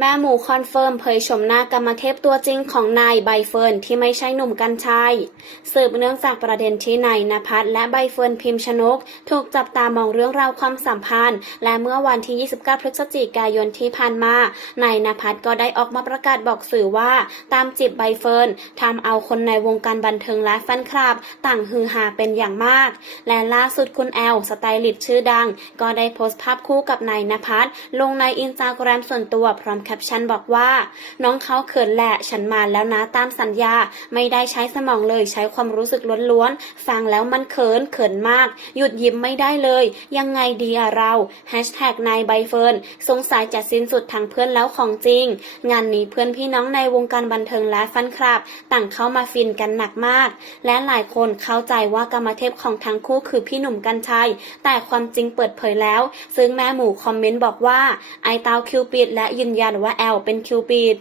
แม่หมูคอนเฟิร์มเผยชมหน้ากรรมเทพตัวจริงของนายใบเฟิร์นที่ไม่ใช่หนุ่มกัญชัย สืบเนื่องจากประเด็นที่นายนภัสและใบเฟิร์นพิมพ์ชนก ถูกจับตามองเรื่องราวความสัมพันธ์ และเมื่อวันที่ 29 พฤศจิกายนที่ผ่านมานายนภัสก็ได้ออกมาประกาศบอกสื่อว่า ตามจีบใบเฟิร์นทำเอาคนในวงการบันเทิงและแฟนคลับ ต่างฮือฮาเป็นอย่างมาก และล่าสุดคุณแอลสไตลิสต์ชื่อดัง ก็ได้โพสต์ภาพคู่กับนายนภัสลงในอินสตาแกรมส่วนตัวพร้อมแคปชั่นบอกว่า น้องเขาเขินแหละ ฉันมาแล้วนะตามสัญญา ไม่ได้ใช้สมองเลยใช้ความรู้สึกล้วนๆ ฟังแล้วมันเขิน เขินมาก หยุดยิ้มไม่ได้เลย ยังไงดีอะเราแฮชแท็กนายใบเฟิร์นสงสัยจะสิ้นสุดทางเพื่อนแล้วของจริง งานนี้เพื่อนพี่น้องในวงการบันเทิงและแฟนคลับ ต่างเข้ามาฟินกันหนักมาก และหลายคนเข้าใจว่ากรรมเทพของทั้งคู่คือพี่หนุ่มกัญชัย แต่ความจริงเปิดเผยแล้ว ซึ่งแม่หมูคอมเมนต์บอกว่าไอเตาคิวปิดและยืนยันว่าแอลเป็นคิวปิด